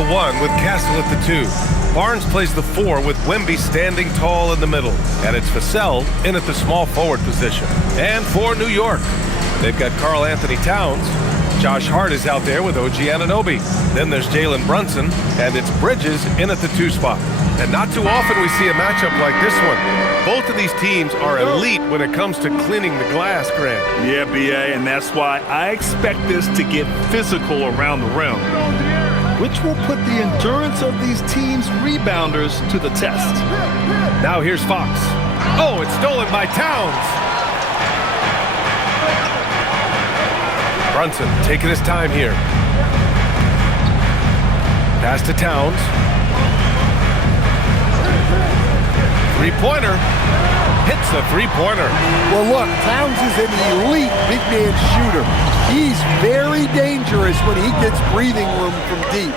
the 1 with Castle at the 2. Barnes plays the 4 with Wemby standing tall in the middle. And it's Vassell in at the small forward position. And for New York, they've got Karl Anthony Towns. Josh Hart is out there with OG Anunoby. Then there's Jalen Brunson, and it's Bridges in at the 2 spot. And not too often we see a matchup like this one. Both of these teams are elite when it comes to cleaning the glass, Grant. Yeah, B.A., and that's why I expect this to get physical around the rim, which will put the endurance of these teams' rebounders to the test. Now here's Fox. Oh, it's stolen by Towns. Brunson taking his time here. Pass to Towns. Three-pointer. Hits the three-pointer. Well, look, Towns is an elite big-man shooter. He's very dangerous when he gets breathing room from deep.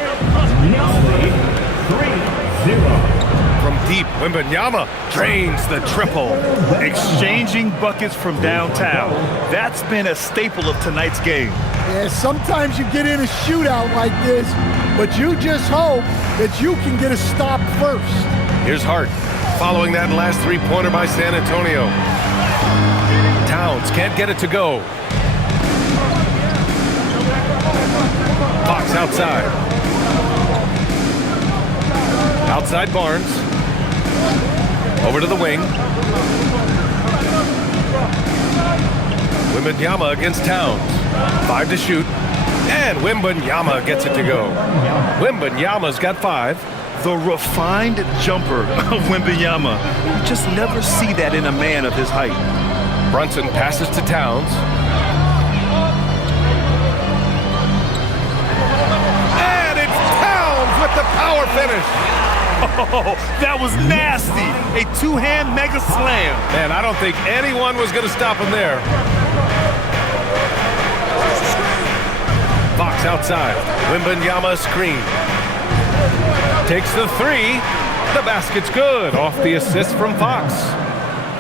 From deep, Wembanyama drains the triple. Exchanging buckets from downtown. That's been a staple of tonight's game. Yeah, sometimes you get in a shootout like this, but you just hope that you can get a stop first. Here's Hart, following that last three-pointer by San Antonio. Towns can't get it to go. Fox outside. Outside Barnes. Over to the wing. Wembanyama against Towns. 5 to shoot. And Wembanyama gets it to go. Wembanyama's got 5. The refined jumper of Wembanyama. You just never see that in a man of his height. Brunson passes to Towns. And it's Towns with the power finish. Oh, that was nasty. A two-hand mega slam. Man, I don't think anyone was going to stop him there. Fox outside. Wembanyama screen. Takes the 3. The basket's good. Off the assist from Fox.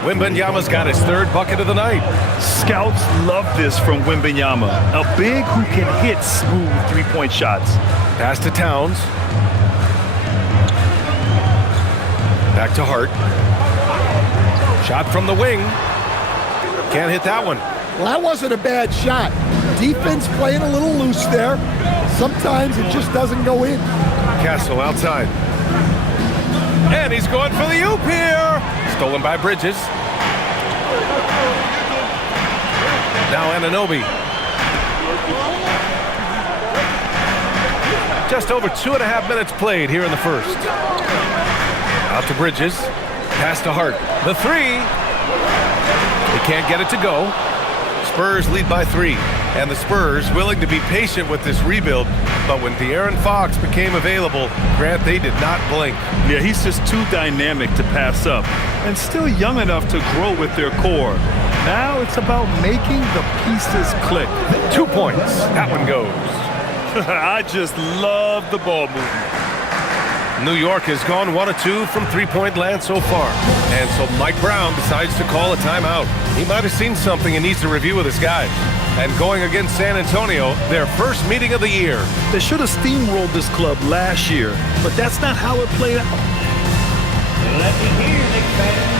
Wembanyama's got his 3rd bucket of the night. Scouts love this from Wembanyama. A big who can hit smooth three-point shots. Pass to Towns. Back to Hart. Shot from the wing. Can't hit that one. Well, that wasn't a bad shot. Defense playing a little loose there. Sometimes it just doesn't go in. Castle outside. And he's going for the oop here. Stolen by Bridges. Now Anunoby. Just over 2.5 minutes played here in the first. Out to Bridges. Pass to Hart. The 3. They can't get it to go. Spurs lead by 3. And the Spurs willing to be patient with this rebuild. But when De'Aaron Fox became available, Grant, they did not blink. Yeah, he's just too dynamic to pass up. And still young enough to grow with their core. Now it's about making the pieces click. 2 points. That one goes. I just love the ball movement. New York has gone 1 of 2 from three-point land so far. And so Mike Brown decides to call a timeout. He might have seen something and needs to review with his guys. And going against San Antonio, their first meeting of the year. They should have steamrolled this club last year, but that's not how it played out. Let me hear, Knicks fans.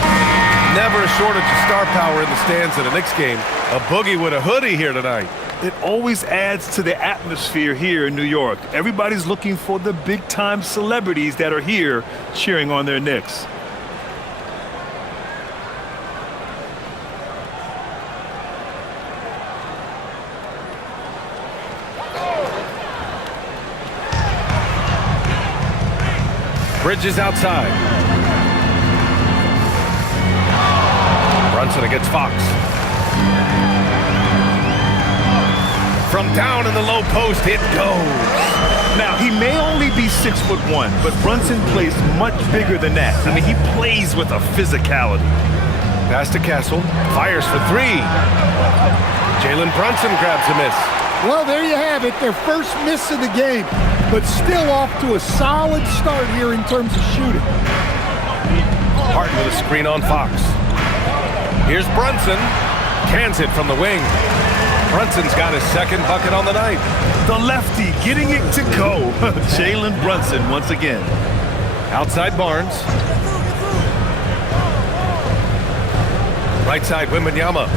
Never a shortage of star power in the stands at a Knicks game. A boogie with a hoodie here tonight. It always adds to the atmosphere here in New York. Everybody's looking for the big-time celebrities that are here cheering on their Knicks. Bridges outside. Brunson against Fox. From down in the low post, it goes. Now, he may only be 6'1", but Brunson plays much bigger than that. I mean, he plays with a physicality. Pass to Castle. Fires for 3. Jalen Brunson grabs a miss. Well, there you have it. Their first miss of the game, but still off to a solid start here in terms of shooting. Hart with a screen on Fox. Here's Brunson. Cans it from the wing. Brunson's got his second bucket on the night. The lefty getting it to go. Jalen Brunson once again. Outside Barnes. Right side Wembanyama.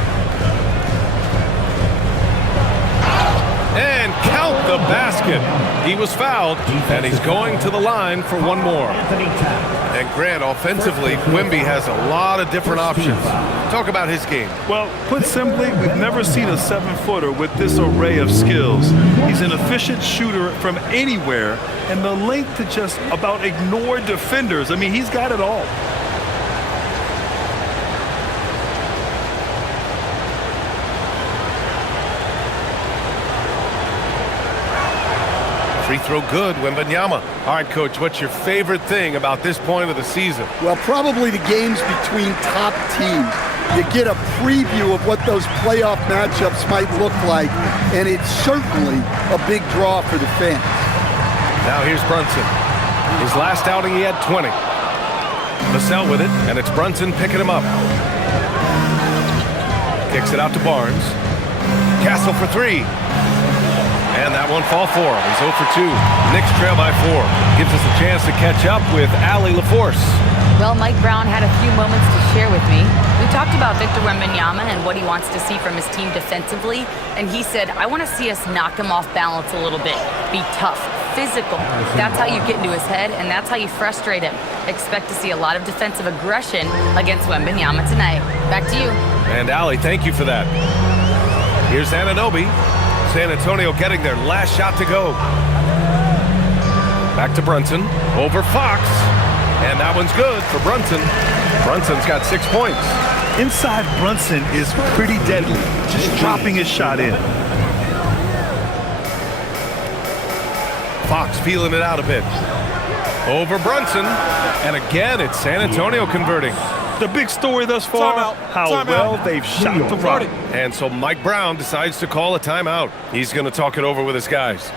And count the basket. He was fouled, and he's going to the line for one more. And Grant, offensively, Wemby has a lot of different options. Talk about his game. Well, put simply, we've never seen a 7-footer with this array of skills. He's an efficient shooter from anywhere, and the length to just about ignore defenders. I mean, he's got it all. Free throw good, Wembanyama. All right, Coach, what's your favorite thing about this point of the season? Well, probably the games between top teams. You get a preview of what those playoff matchups might look like, and it's certainly a big draw for the fans. Now here's Brunson. His last outing, he had 20. Vassell with it, and it's Brunson picking him up. Kicks it out to Barnes. Castle for three. And that one fall for him. He's 0 for 2. Knicks trail by 4. Gives us a chance to catch up with Allie LaForce. Well, Mike Brown had a few moments to share with me. We talked about Victor Wembanyama and what he wants to see from his team defensively. And he said, I want to see us knock him off balance a little bit. Be tough, physical. That's how you get into his head, and that's how you frustrate him. Expect to see a lot of defensive aggression against Wembanyama tonight. Back to you. And Allie, thank you for that. Here's Anunoby. San Antonio getting their last shot to go. Back to Brunson. Over Fox. And that one's good for Brunson. Brunson's got 6 points. Inside Brunson is pretty deadly. Just dropping his shot in. Fox feeling it out a bit. Over Brunson. And again, it's San Antonio converting. The big story thus far, how well they've shot the rock. And so Mike Brown decides to call a timeout. He's going to talk it over with his guys.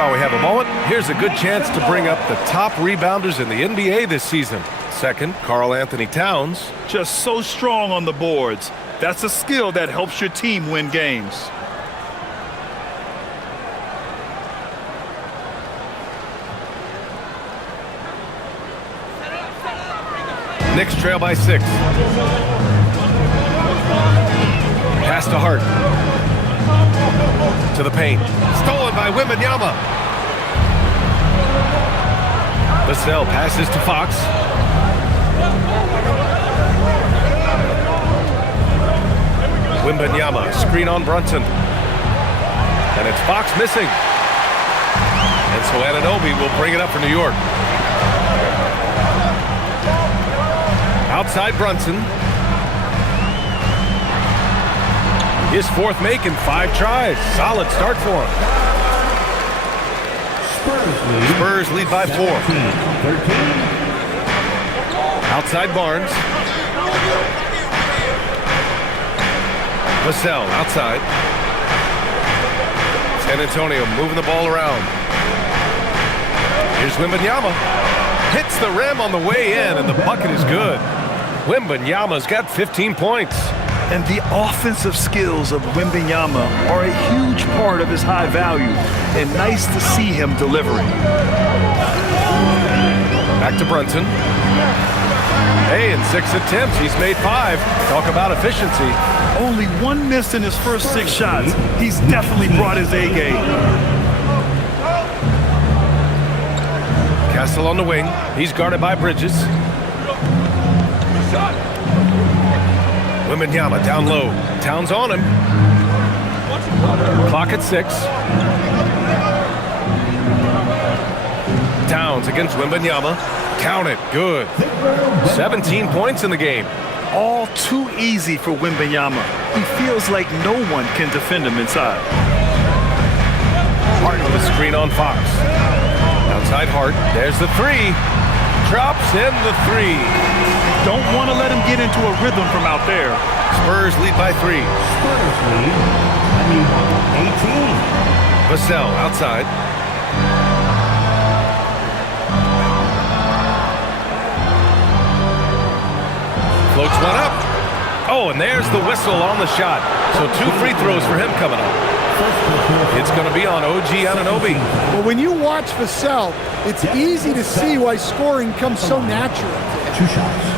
While we have a moment, here's a good chance to bring up the top rebounders in the NBA this season. Second, Karl Anthony Towns. Just so strong on the boards. That's a skill that helps your team win games. Knicks trail by 6. Pass to Hart. To the paint. Stolen by Wembanyama. Vassell passes to Fox. Wembanyama, screen on Brunson. And it's Fox missing. And so Anunoby will bring it up for New York. Outside Brunson. His fourth make in 5 tries. Solid start for him. Spurs lead by 4. 13. Outside Barnes. Vassell outside. San Antonio moving the ball around. Here's Wembanyama. Hits the rim on the way in, and the bucket is good. Wembanyama's got 15 points. And the offensive skills of Wembanyama are a huge part of his high value, and nice to see him delivering. Back to Brunson. Hey, in 6 attempts, he's made 5. Talk about efficiency. Only 1 miss in his first 6 shots. He's definitely brought his A game. Castle on the wing. He's guarded by Bridges. Wembanyama down low. Towns on him. Clock at 6. Towns against Wembanyama. Count it. Good. 17 points in the game. All too easy for Wembanyama. He feels like no one can defend him inside. Hart with a screen on Fox. Outside Hart. There's the 3. Drops in the 3. Don't want to let him get into a rhythm from out there. Spurs lead by 3. Spurs lead by 18. Vassell outside. Floats one up. Oh, and there's the whistle on the shot. So 2 free throws for him coming up. It's going to be on OG Anunoby. Well, when you watch Vassell, it's easy to see why scoring comes so natural. 2 shots.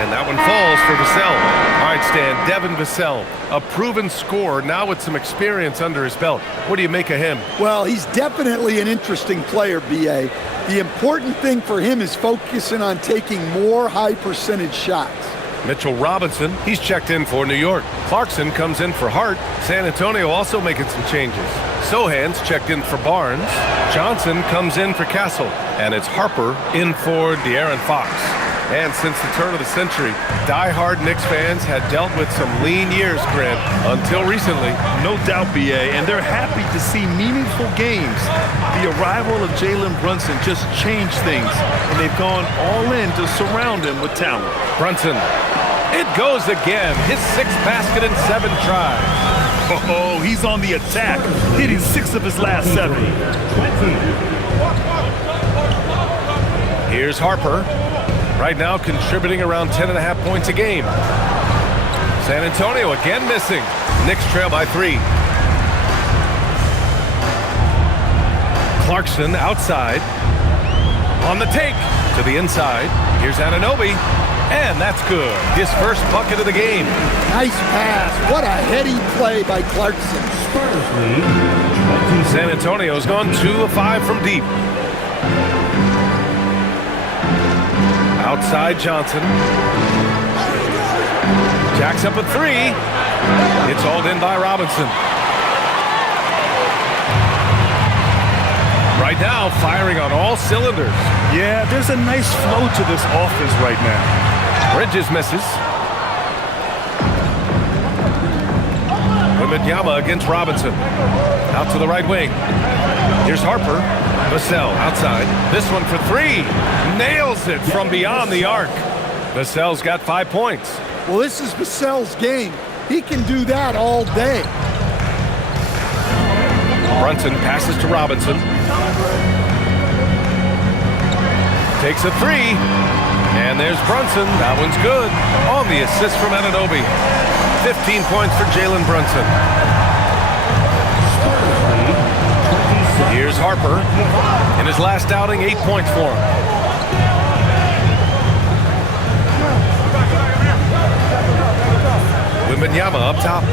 And that one falls for Vassell. All right, Stan, Devin Vassell, a proven scorer, now with some experience under his belt. What do you make of him? Well, he's definitely an interesting player, B.A. The important thing for him is focusing on taking more high-percentage shots. Mitchell Robinson, he's checked in for New York. Clarkson comes in for Hart. San Antonio also making some changes. Sohan's checked in for Barnes. Johnson comes in for Castle. And it's Harper in for De'Aaron Fox. And since the turn of the century, die-hard Knicks fans had dealt with some lean years, Grant, until recently. No doubt, B.A., and they're happy to see meaningful games. The arrival of Jalen Brunson just changed things, and they've gone all in to surround him with talent. Brunson, it goes again. His 6th basket in 7 tries. Oh, he's on the attack, hitting 6 of his last 7. Here's Harper. Right now contributing around 10.5 points a game. San Antonio again missing. Knicks trail by 3. Clarkson outside. On the take to the inside. Here's Anunoby. And that's good. His first bucket of the game. Nice pass. What a heady play by Clarkson. Spurs lead 20. San Antonio's gone 2 of 5 from deep. Outside Johnson. Jacks up a 3. It's hauled in by Robinson. Right now, firing on all cylinders. Yeah, there's a nice flow to this offense right now. Bridges misses. Wembanyama against Robinson. Out to the right wing. Here's Harper. Vassell outside. This one for 3. Nails it from beyond the arc. Vassell's got 5 points. Well, this is Vassell's game. He can do that all day. Brunson passes to Robinson. Takes a 3. And there's Brunson. That one's good. On the assist from Anunoby. 15 points for Jalen Brunson. Here's Harper. In his last outing, 8 points for him. Wembanyama up top.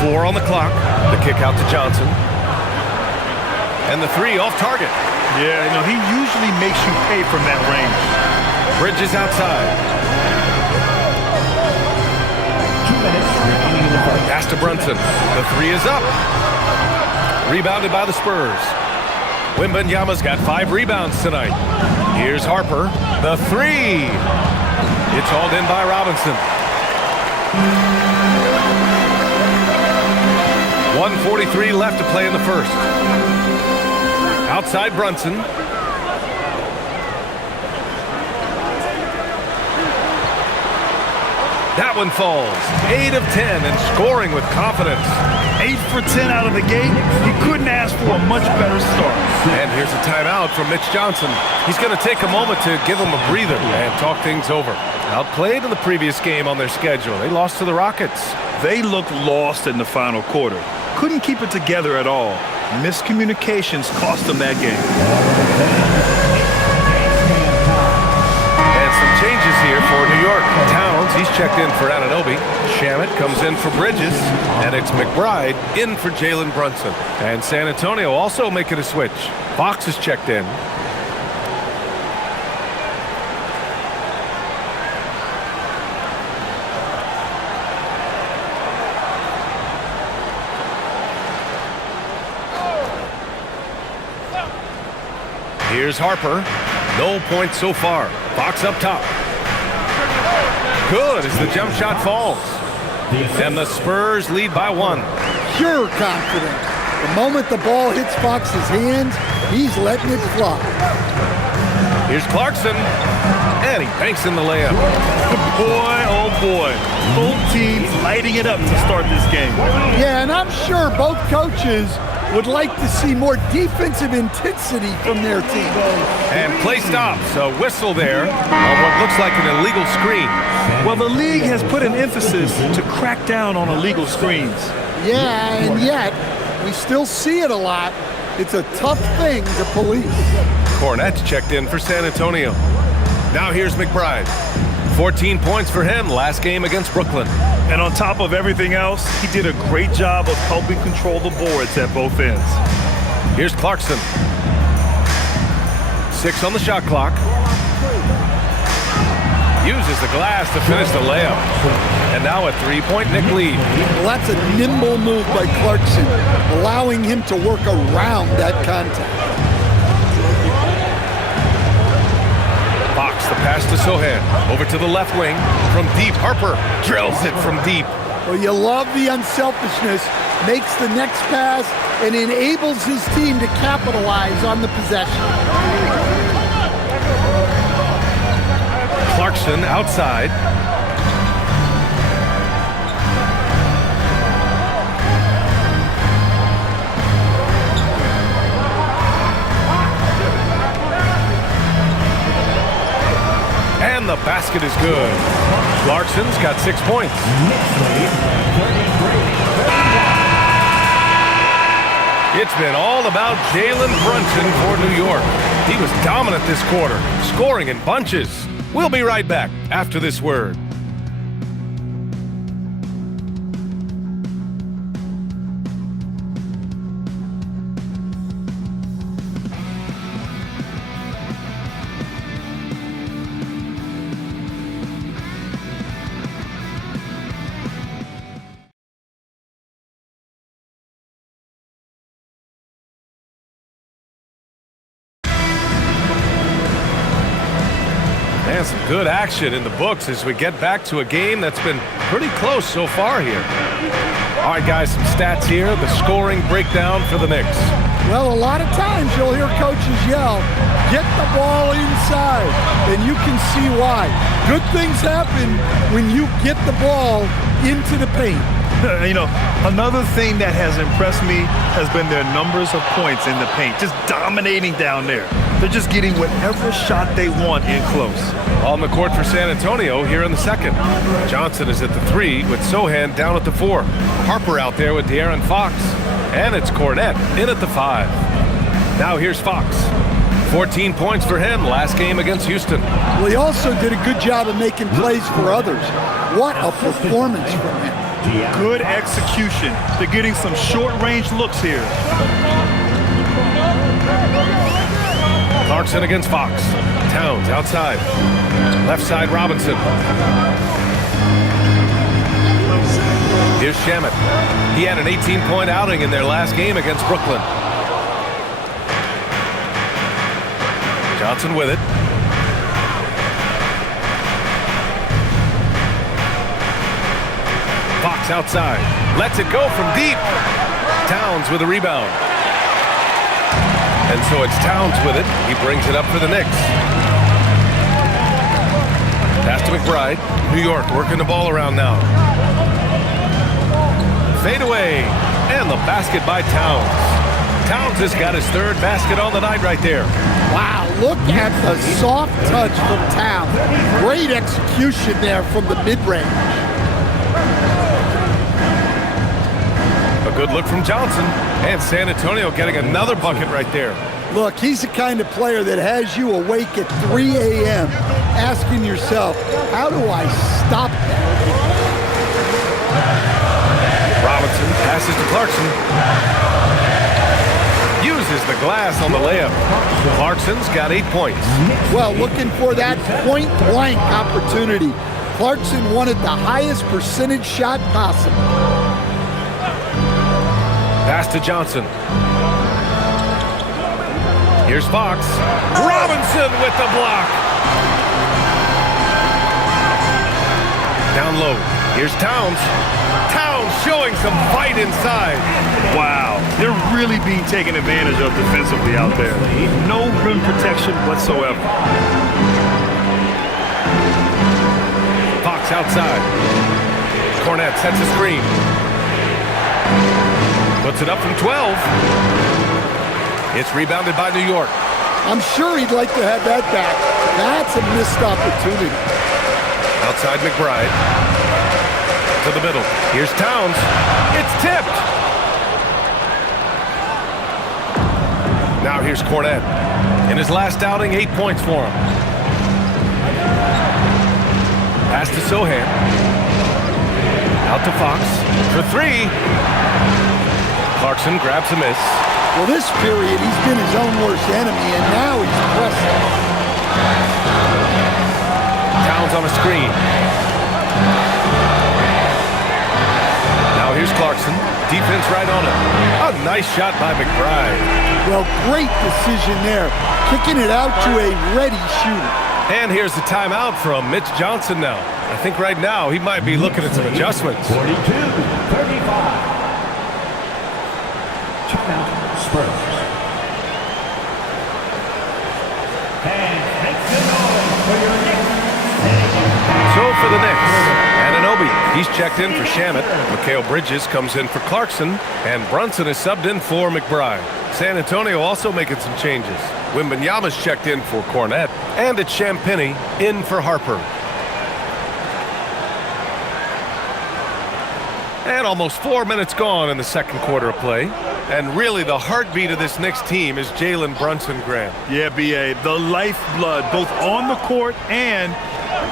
4 on the clock. The kick out to Johnson. And the 3 off target. Yeah, you know, he usually makes you pay from that range. Bridges outside. 2 minutes remaining in the first. Pass to Brunson. The 3 is up. Rebounded by the Spurs. Wembanyama's got 5 rebounds tonight. Here's Harper. The 3. It's hauled in by Robinson. 1:43 left to play in the first. Outside Brunson. That one falls. 8 of 10 and scoring with confidence. 8 for 10 out of the gate. He couldn't ask for a much better start. And here's a timeout from Mitch Johnson. He's going to take a moment to give him a breather and talk things over. Outplayed in the previous game on their schedule. They lost to the Rockets. They looked lost in the final quarter. Couldn't keep it together at all. Miscommunications cost them that game. And some changes here for New York. Towns, he's checked in for Anunoby. Shamet comes in for Bridges. And it's McBride in for Jalen Brunson. And San Antonio also making a switch. Fox is checked in. Here's Harper. No points so far. Fox up top. Good as the jump shot falls. And the Spurs lead by 1. Pure confidence. The moment the ball hits Fox's hands, he's letting it fly. Here's Clarkson. And he banks in the layup. Boy, oh boy. Both teams lighting it up to start this game. Yeah, and I'm sure both coaches would like to see more defensive intensity from their team. And play stops. A whistle there on what looks like an illegal screen. Well, the league has put an emphasis to crack down on illegal screens. Yeah, and yet we still see it a lot. It's a tough thing to police. Cornette's checked in for San Antonio. Now here's McBride. 14 points for him last game against Brooklyn. And on top of everything else, he did a great job of helping control the boards at both ends. Here's Clarkson. 6 on the shot clock. Uses the glass to finish the layup. And now a 3-point Knick lead. Well, that's a nimble move by Clarkson, allowing him to work around that contact. Fox, the pass to Sohan. Over to the left wing. From deep, Harper drills it from deep. Well, you love the unselfishness, makes the next pass, and enables his team to capitalize on the possession. Clarkson outside. And the basket is good. Clarkson's got 6 points. It's been all about Jalen Brunson for New York. He was dominant this quarter, scoring in bunches. We'll be right back after this word. And some good action in the books as we get back to a game that's been pretty close so far here. All right, guys, some stats here. The scoring breakdown for the Knicks. Well, a lot of times you'll hear coaches yell, get the ball inside, and you can see why. Good things happen when you get the ball into the paint. You know, another thing that has impressed me has been their numbers of points in the paint, just dominating down there. They're just getting whatever shot they want in close. On the court for San Antonio here in the second. Johnson is at the 3 with Sohan down at the 4. Harper out there with De'Aaron Fox. And it's Cornette in at the 5. Now here's Fox. 14 points for him last game against Houston. Well, he also did a good job of making plays for others. What a performance from him. Good execution. They're getting some short-range looks here. Clarkson against Fox. Towns outside. Left side Robinson. Here's Shamet. He had an 18-point outing in their last game against Brooklyn. Johnson with it. Fox outside. Lets it go from deep. Towns with a rebound. And so it's Towns with it. He brings it up for the Knicks. Pass to McBride. New York working the ball around now. Fade away. And the basket by Towns. Towns has got his third basket on the night right there. Wow, look at the soft touch from Towns. Great execution there from the mid-range. A good look from Johnson. And San Antonio getting another bucket right there. Look, he's the kind of player that has you awake at 3 a.m. asking yourself, how do I stop that? Robinson passes to Clarkson. Uses the glass on the layup. Clarkson's got 8 points. Well, looking for that point-blank opportunity. Clarkson wanted the highest percentage shot possible. Pass to Johnson. Here's Fox. Robinson with the block. Down low. Here's Towns. Towns showing some fight inside. Wow, they're really being taken advantage of defensively out there. No rim protection whatsoever. Fox outside. Cornette sets a screen. Puts it up from 12. It's rebounded by New York. I'm sure he'd like to have that back. That's a missed opportunity. Outside McBride. To the middle. Here's Towns. It's tipped. Now here's Cornette. In his last outing, 8 points for him. Pass to Sohan. Out to Fox. For 3. Clarkson grabs a miss. Well, this period, he's been his own worst enemy, and now he's pressing. Towns on a screen. Now here's Clarkson. Defense right on him. A nice shot by McBride. Well, great decision there. Kicking it out to a ready shooter. And here's the timeout from Mitch Johnson now. I think right now he might be looking at some adjustments. 42-35. Timeout, Spurs. And make some noise for your Knicks. So for the Knicks, Anunoby, he's checked in for Shamet. Mikal Bridges comes in for Clarkson, and Brunson is subbed in for McBride. San Antonio also making some changes. Wembanyama's checked in for Cornette, and it's Champagnie in for Harper. And almost 4 minutes gone in the second quarter of play. And really the heartbeat of this Knicks team is Jalen Brunson, Graham. Yeah, B.A., the lifeblood, both on the court and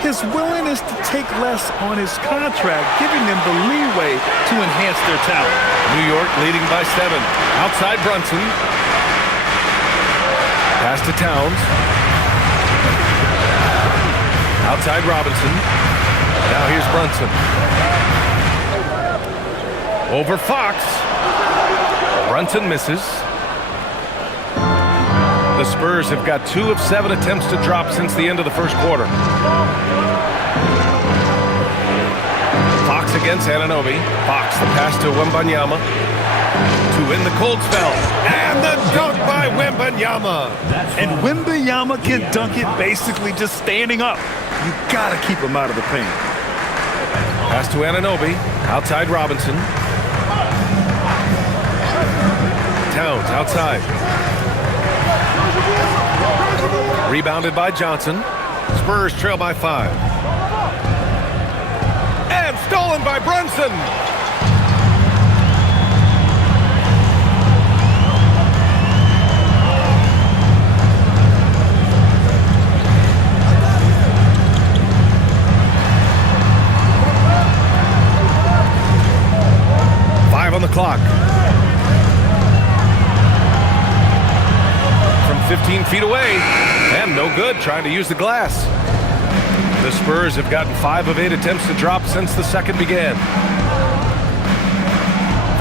his willingness to take less on his contract, giving them the leeway to enhance their talent. New York leading by 7. Outside Brunson. Pass to Towns. Outside Robinson. Now here's Brunson. Over Fox. Brunson misses. The Spurs have got 2 of 7 attempts to drop since the end of the first quarter. Fox against Anunoby. Fox, the pass to Wembanyama. To win the cold spell. And the dunk by Wembanyama. And Wembanyama can dunk it basically just standing up. You gotta keep him out of the paint. Pass to Anunoby. Outside Robinson. Towns outside. Rebounded by Johnson. Spurs trail by 5. And stolen by Brunson. On the clock. From 15 feet away, and no good, trying to use the glass. The Spurs have gotten 5 of 8 attempts to drop since the second began.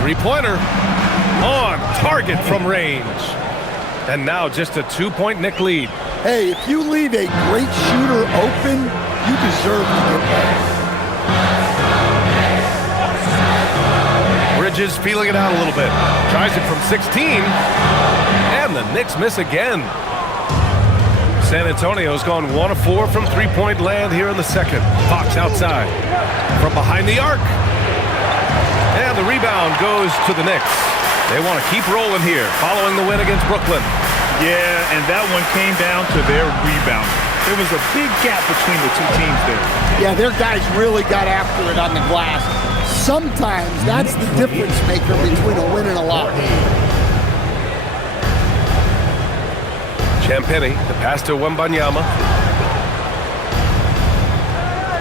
Three-pointer on target from range. And now just a 2-point Knick lead. Hey, if you leave a great shooter open, you deserve to get better. Bridges feeling it out a little bit. Tries it from 16. And the Knicks miss again. San Antonio's gone 1 of 4 from three-point land here in the second. Fox outside. From behind the arc. And the rebound goes to the Knicks. They want to keep rolling here following the win against Brooklyn. Yeah, and that one came down to their rebound. There was a big gap between the two teams there. Yeah, their guys really got after it on the glass. Sometimes that's the difference maker between a win and a loss. Champagny, the pass to Wembanyama.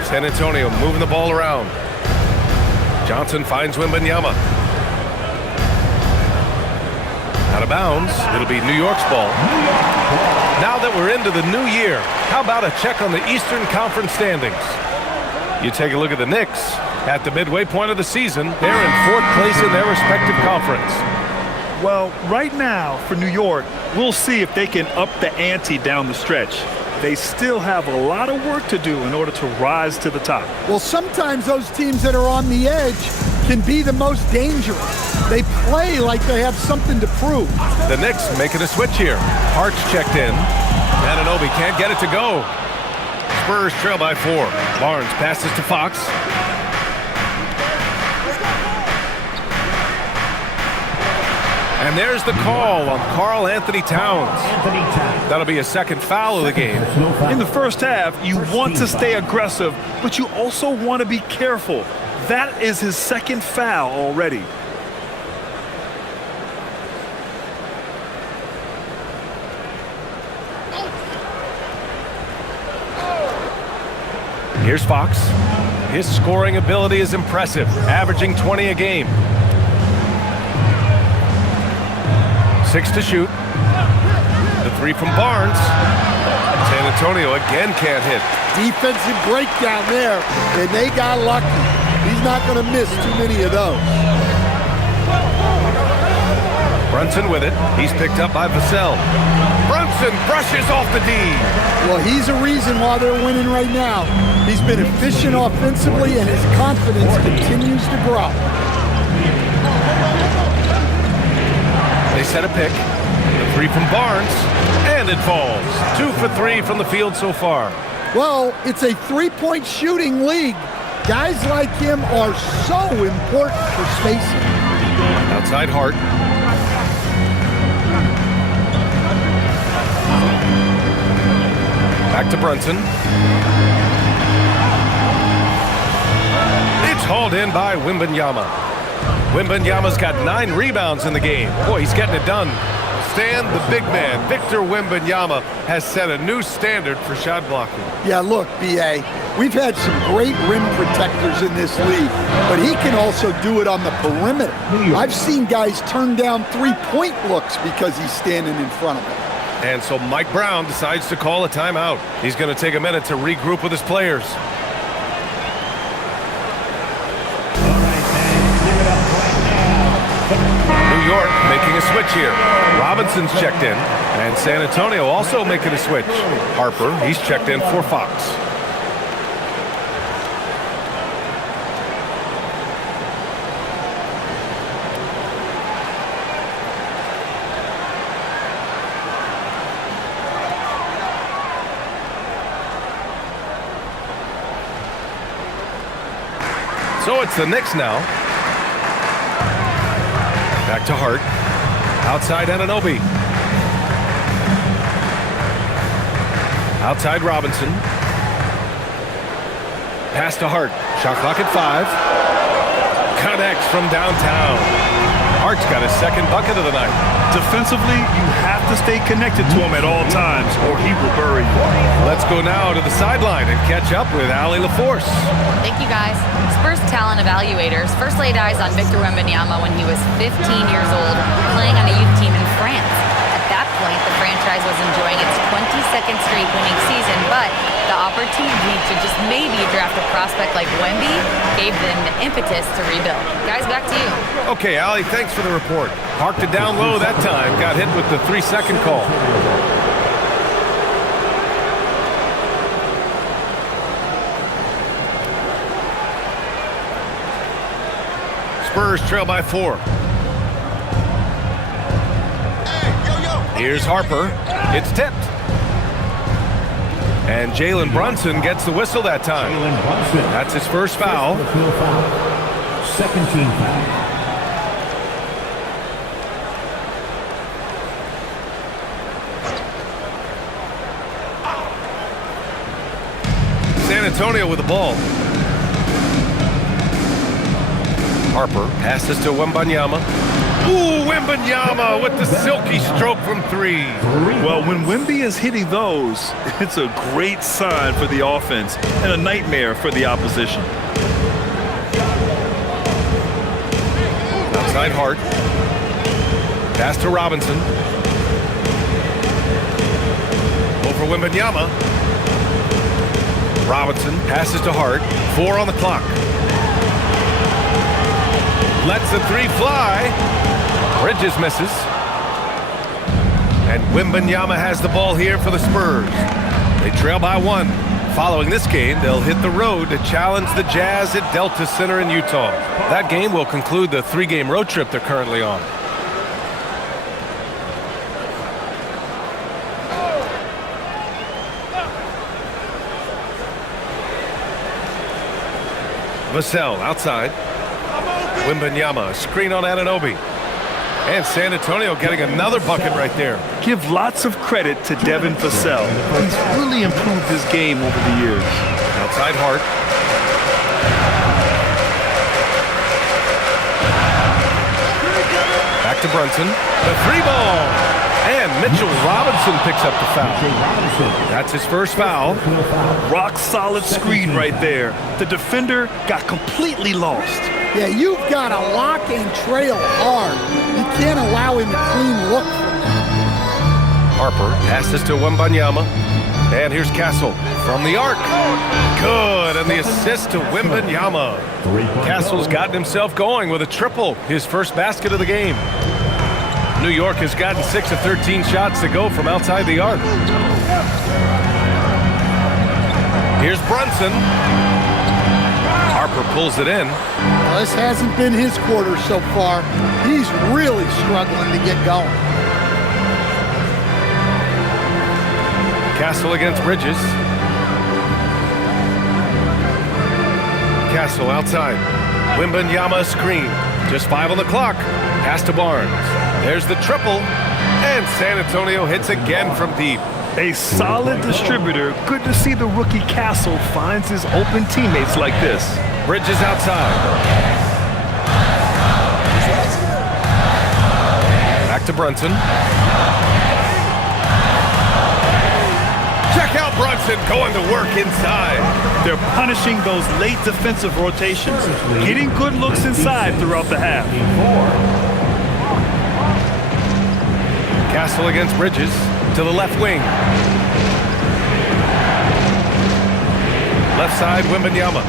San Antonio moving the ball around. Johnson finds Wembanyama. Out of bounds. It'll be New York's ball. Now that we're into the new year, how about a check on the Eastern Conference standings? You take a look at the Knicks. At the midway point of the season, they're in 4th place in their respective conference. Well, right now for New York, we'll see if they can up the ante down the stretch. They still have a lot of work to do in order to rise to the top. Well, sometimes those teams that are on the edge can be the most dangerous. They play like they have something to prove. The Knicks making a switch here. Hart's checked in. Anunoby can't get it to go. Spurs trail by 4. Barnes passes to Fox. And there's the call on Karl Anthony Towns. That'll be a second foul of the game. In the first half, you want to stay aggressive, but you also want to be careful. That is his second foul already. Here's Fox. His scoring ability is impressive, averaging 20 a game. 6 to shoot. The 3 from Barnes. San Antonio again can't hit. Defensive breakdown there, and they got lucky. He's not going to miss too many of those. Brunson with it. He's picked up by Vassell. Brunson brushes off the D. Well, he's a reason why they're winning right now. He's been efficient offensively, and his confidence continues to grow. They set a pick. The 3 from Barnes, and it falls. 2 for 3 from the field so far. Well, it's a three-point shooting league. Guys like him are so important for spacing. Outside Hart. Back to Brunson. It's hauled in by Wembanyama. Wembanyama's got 9 rebounds in the game. Boy, he's getting it done. Stan, the big man, Victor Wembanyama, has set a new standard for shot blocking. Yeah, look, B.A., we've had some great rim protectors in this league, but he can also do it on the perimeter. I've seen guys turn down three-point looks because he's standing in front of them. And so Mike Brown decides to call a timeout. He's going to take a minute to regroup with his players. New York making a switch here. Robinson's checked in, and San Antonio also making a switch. Harper, he's checked in for Fox. So it's the Knicks now. Back to Hart. Outside Anunoby. Outside Robinson. Pass to Hart. Shot clock at 5. Connects from downtown. Hart's got his second bucket of the night. Defensively, you have to stay connected to him at all times, or he will bury you. Let's go now to the sideline and catch up with Allie LaForce. Thank you, guys. Spurs talent evaluators first laid eyes on Victor Wembanyama when he was 15 years old, playing on a youth team in France. At that point, the franchise was enjoying its 22nd straight winning season, but the opportunity to just maybe draft a prospect like Wemby gave them the impetus to rebuild. Guys, back to you. Okay, Allie, thanks for the report. Parked it down low that time. Got hit with the 3-second call. Spurs trail by 4. Here's Harper. It's tipped. And Jalen Brunson gets the whistle that time. That's his first foul. Second team foul. San Antonio with the ball. Harper passes to Wembanyama. Ooh, Wembanyama with the silky stroke from 3. Well, when Wemby is hitting those, it's a great sign for the offense and a nightmare for the opposition. Outside Hart. Pass to Robinson. Over Wembanyama. Robinson passes to Hart. 4 on the clock. Lets the 3 fly. Bridges misses. And Wembanyama has the ball here for the Spurs. They trail by 1. Following this game, they'll hit the road to challenge the Jazz at Delta Center in Utah. That game will conclude the 3-game road trip they're currently on. Vassell outside. Wembanyama, screen on Anunoby. And San Antonio getting another bucket right there. Give lots of credit to Devin Vassell. He's really improved his game over the years. Outside Hart. Back to Brunson. The 3-ball. And Mitchell Robinson picks up the foul. That's his first foul. Rock solid screen right there. The defender got completely lost. Yeah, you've got to lock and trail hard. You can't allow him a clean look from that. Harper passes to Wembanyama. And here's Castle from the arc. Good, and the assist to Wembanyama. Castle's gotten himself going with a triple, his first basket of the game. New York has gotten 6 of 13 shots to go from outside the arc. Here's Brunson. Harper pulls it in. Well, this hasn't been his quarter so far. He's really struggling to get going. Castle against Bridges. Castle outside. Wembanyama screen. Just 5 on the clock. Pass to Barnes. There's the triple. And San Antonio hits again from deep. A solid distributor. Good to see the rookie Castle finds his open teammates like this. Bridges outside. Back to Brunson. Check out Brunson going to work inside. They're punishing those late defensive rotations, getting good looks inside throughout the half. Castle against Bridges to the left wing. Left side, Wembanyama.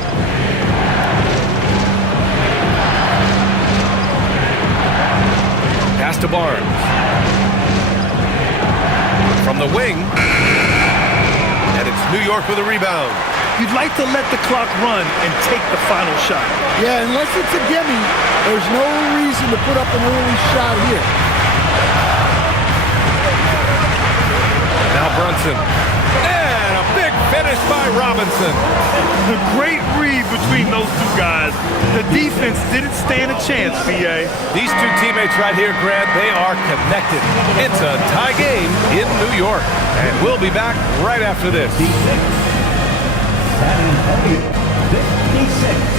Pass to Barnes. From the wing. And it's New York with a rebound. You'd like to let the clock run and take the final shot. Yeah, unless it's a gimme, there's no reason to put up an early shot here. Now Brunson. And a big finish by Robinson. A great read between those two guys. The defense didn't stand a chance, B.A. These two teammates right here, Grant, they are connected. It's a tie game in New York. And we'll be back right after this. San Antonio, 56.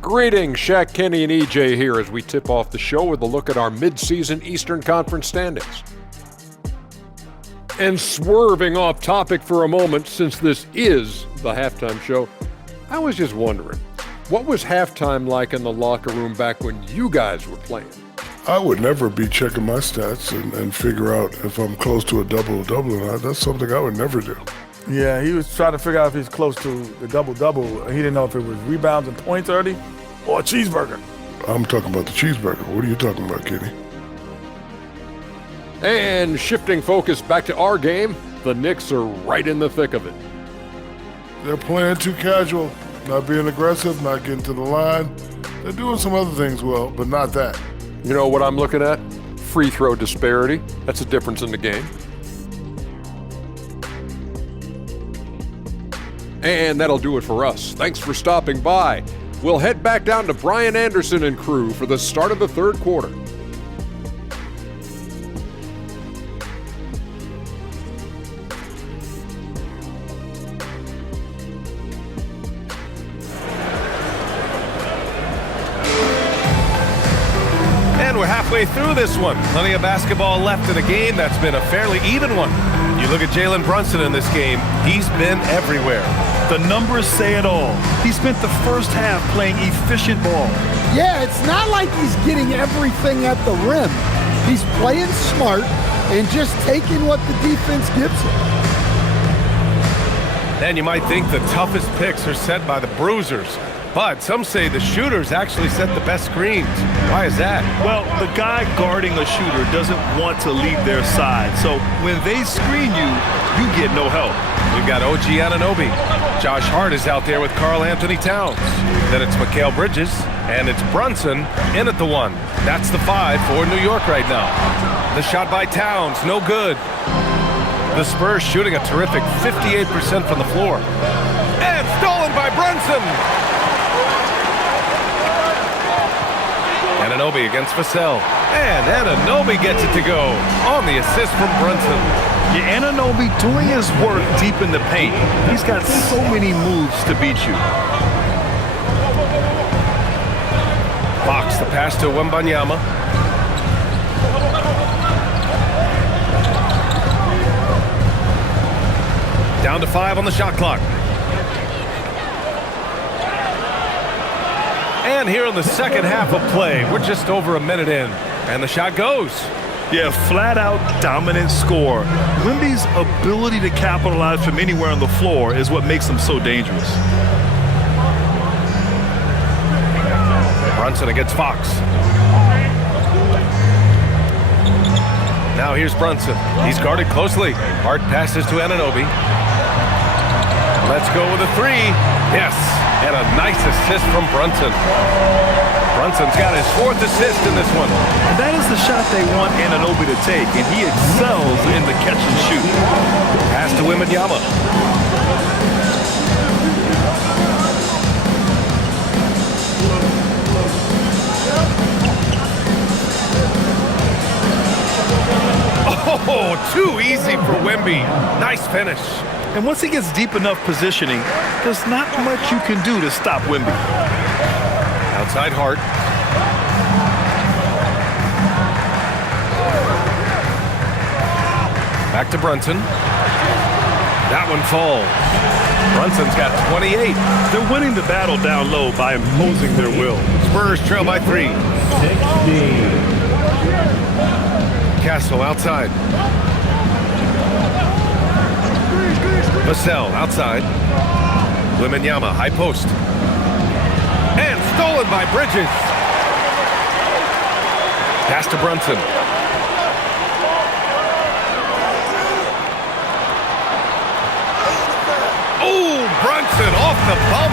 Greetings, Shaq, Kenny, and EJ here as we tip off the show with a look at our mid-season Eastern Conference standings. And swerving off topic for a moment, since this is the halftime show, I was just wondering, what was halftime like in the locker room back when you guys were playing? I would never be checking my stats and figure out if I'm close to a double-double or not. That's something I would never do. Yeah, he was trying to figure out if he's close to the double-double. He didn't know if it was rebounds and points early or a cheeseburger. I'm talking about the cheeseburger. What are you talking about, Kenny? And shifting focus back to our game, the Knicks are right in the thick of it. They're playing too casual, not being aggressive, not getting to the line. They're doing some other things well, but not that. You know what I'm looking at? Free throw disparity. That's a difference in the game. And that'll do it for us. Thanks for stopping by. We'll head back down to Brian Anderson and crew for the start of the third quarter. We're halfway through this one. Plenty of basketball left in a game that's been a fairly even one. You look at Jalen Brunson in this game, he's been everywhere. The numbers say it all. He spent the first half playing efficient ball. Yeah, it's not like he's getting everything at the rim. He's playing smart and just taking what the defense gives him. And you might think the toughest picks are set by the bruisers. But some say the shooters actually set the best screens. Why is that? Well, the guy guarding a shooter doesn't want to leave their side. So when they screen you, you get no help. We've got OG Anunoby. Josh Hart is out there with Karl Anthony Towns. Then it's Mikal Bridges, and it's Brunson in at the one. That's the 5 for New York right now. The shot by Towns, no good. The Spurs shooting a terrific 58% from the floor. And stolen by Brunson. Anunoby against Vassell. And Anunoby gets it to go on the assist from Brunson. Yeah, Anunoby doing his work deep in the paint. He's got so many moves to beat you. Fox, the pass to Wembanyama. Down to 5 on the shot clock. And here in the second half of play, we're just over a minute in, and the shot goes. Yeah, flat-out dominant score. Wemby's ability to capitalize from anywhere on the floor is what makes him so dangerous. Brunson against Fox. Now here's Brunson. He's guarded closely. Hart passes to Anunoby. Let's go with a 3. Yes, and a nice assist from Brunson. Brunson's got his 4th assist in this one. And that is the shot they want Anunoby to take, and he excels in the catch and shoot. Pass to Wembanyama. Oh, too easy for Wemby. Nice finish. And once he gets deep enough positioning, there's not much you can do to stop Wemby. Outside Hart. Back to Brunson. That one falls. Brunson's got 28. They're winning the battle down low by imposing their will. Spurs trail by 3. 16. Castle outside. Vassell outside. Wembanyama, high post. And stolen by Bridges. Pass to Brunson. Oh, Brunson off the bump.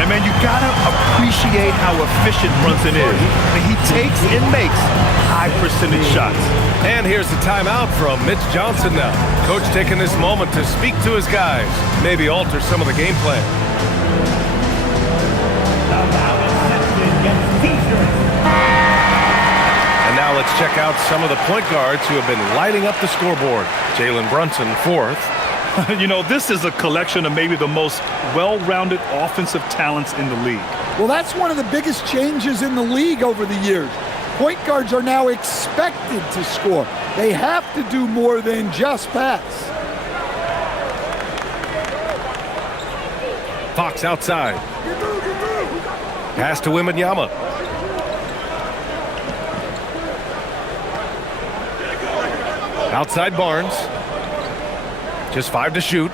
And man, you gotta appreciate how efficient Brunson is. And he takes and makes high percentage shots. And here's the timeout from Mitch Johnson now. Coach taking this moment to speak to his guys, maybe alter some of the game plan. And now let's check out some of the point guards who have been lighting up the scoreboard. Jalen Brunson, 4th. You know, this is a collection of maybe the most well-rounded offensive talents in the league. Well, that's one of the biggest changes in the league over the years. Point guards are now expected to score. They have to do more than just pass. Fox outside. Pass to Wembanyama. Outside Barnes. Just 5 to shoot.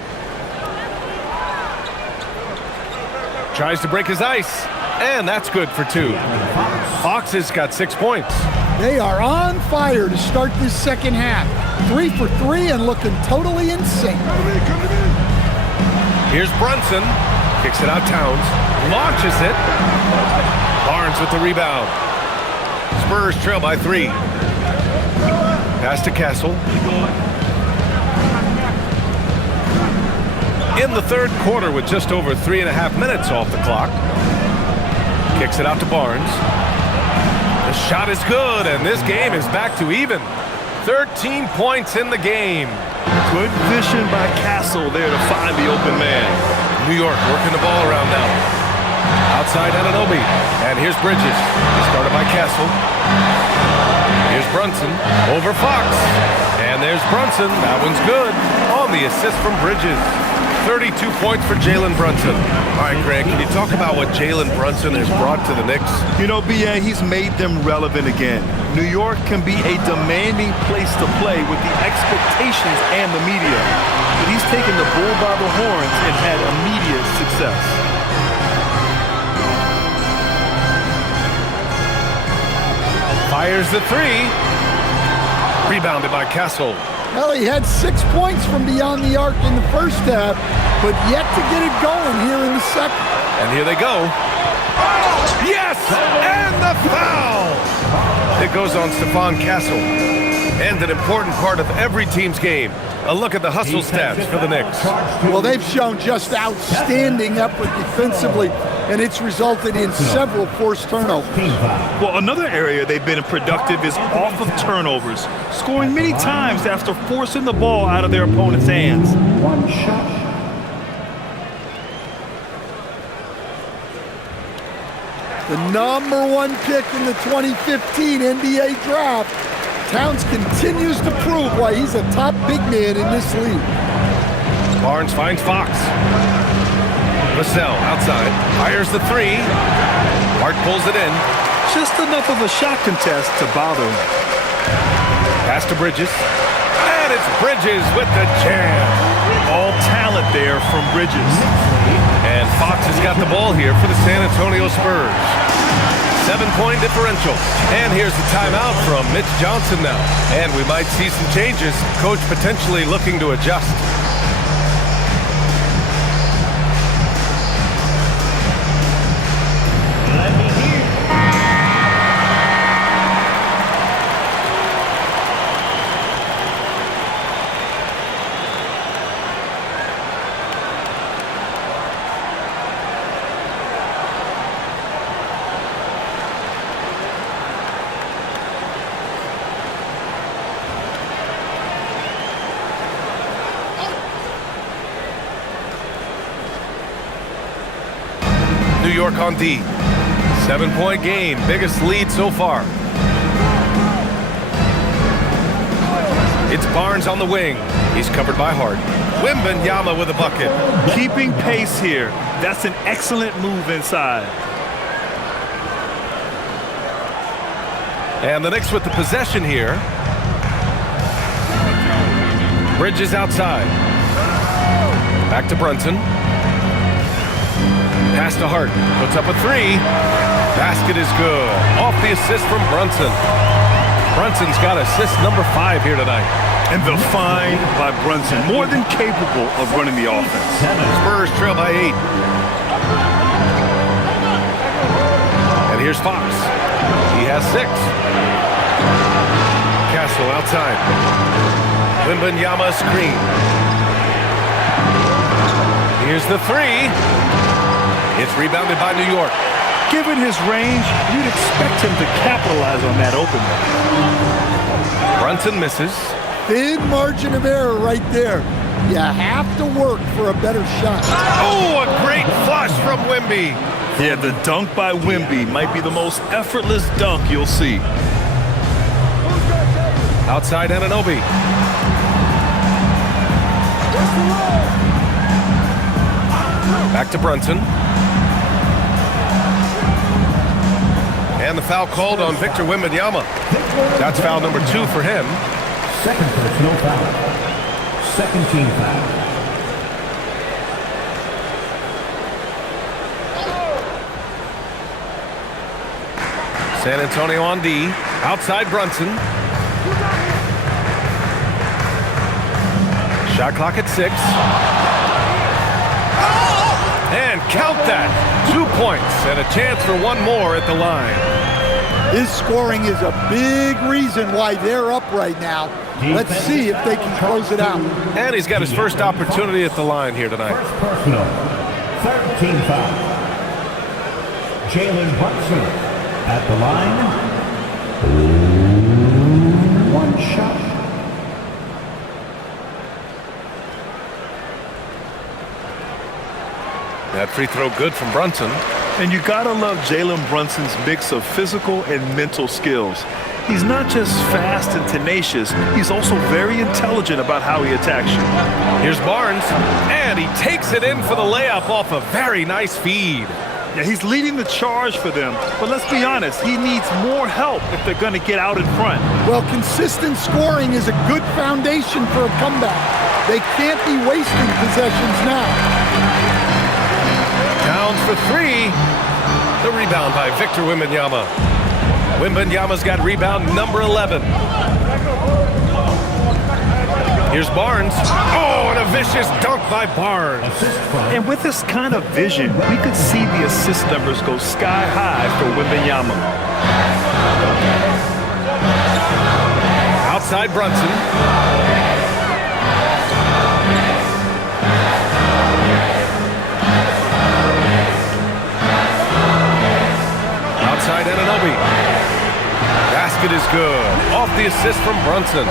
Tries to break his ice. And that's good for 2. Fox has got 6 points. They are on fire to start this second half. 3 for 3 and looking totally in sync. Here's Brunson. Kicks it out Towns. Launches it. Barnes with the rebound. Spurs trail by 3. Pass to Castle. In the third quarter with just over 3.5 minutes off the clock. Kicks it out to Barnes. The shot is good, and this game is back to even. 13 points in the game. Good vision by Castle there to find the open man. New York working the ball around now. Outside Anunoby. And here's Bridges. Started by Castle. Here's Brunson. Over Fox. And there's Brunson. That one's good. On the assist from Bridges. 32 points for Jalen Brunson. All right, Greg, can you talk about what Jalen Brunson has brought to the Knicks? You know, BA, he's made them relevant again. New York can be a demanding place to play with the expectations and the media. But he's taken the bull by the horns and had immediate success. Fires the 3. Rebounded by Castle. Well, he had 6 points from beyond the arc in the first half, but yet to get it going here in the second. And here they go. Yes! And the foul! It goes on Stephon Castle. And an important part of every team's game. A look at the hustle stats for the Knicks. Well, they've shown just outstanding effort defensively, and it's resulted in several forced turnovers. Well, another area they've been productive is off of turnovers, scoring many times after forcing the ball out of their opponent's hands. One shot. The #1 pick in the 2015 NBA draft, Towns continues to prove why he's a top big man in this league. Barnes finds Fox. Vassell outside. Fires the 3. Hart pulls it in. Just enough of a shot contest to bother him. Pass to Bridges. And it's Bridges with the jam. All talent there from Bridges. And Fox has got the ball here for the San Antonio Spurs. 7-point differential. And here's the timeout from Mitch Johnson now. And we might see some changes. Coach potentially looking to adjust. Let me hear. New York on D. 7-point game. Biggest lead so far. It's Barnes on the wing. He's covered by Hart. Wembanyama with a bucket. Keeping pace here. That's an excellent move inside. And the Knicks with the possession here. Bridges outside. Back to Brunson. Pass to Hart. Puts up a 3. Basket is good. Off the assist from Brunson. Brunson's got assist number 5 here tonight. And the find by Brunson, more than capable of running the offense. Spurs trail by 8. And here's Fox. He has 6. Castle outside. Wembanyama screen. Here's the 3. It's rebounded by New York. Given his range, you'd expect him to capitalize on that opening. Brunson misses. Thin margin of error right there. You have to work for a better shot. Oh, a great flush from Wemby. Yeah, the dunk by Wemby might be the most effortless dunk you'll see. Outside Anunoby. Back to Brunson. And the foul called on Victor Wembanyama. That's foul number 2 for him. Second personal foul. Second team foul. San Antonio on D. Outside Brunson. Shot clock at 6. And count that. 2 points and a chance for one more at the line. His scoring is a big reason why they're up right now. Let's see if they can close it out. And he's got his first opportunity at the line here tonight. First personal. 13 foul. Jalen Brunson at the line. 1 shot. That free throw good from Brunson. And you gotta love Jalen Brunson's mix of physical and mental skills. He's not just fast and tenacious, he's also very intelligent about how he attacks you. Here's Barnes, and he takes it in for the layup off a very nice feed. Yeah, he's leading the charge for them, but let's be honest, he needs more help if they're gonna get out in front. Well, consistent scoring is a good foundation for a comeback. They can't be wasting possessions now. Towns for 3. The rebound by Victor Wembanyama. Wembanyama's got rebound number 11. Here's Barnes. Oh, and a vicious dunk by Barnes. And with this kind of vision, we could see the assist numbers go sky high for Wembanyama. Outside Brunson. Outside Anunoby. Basket is good. Off the assist from Brunson.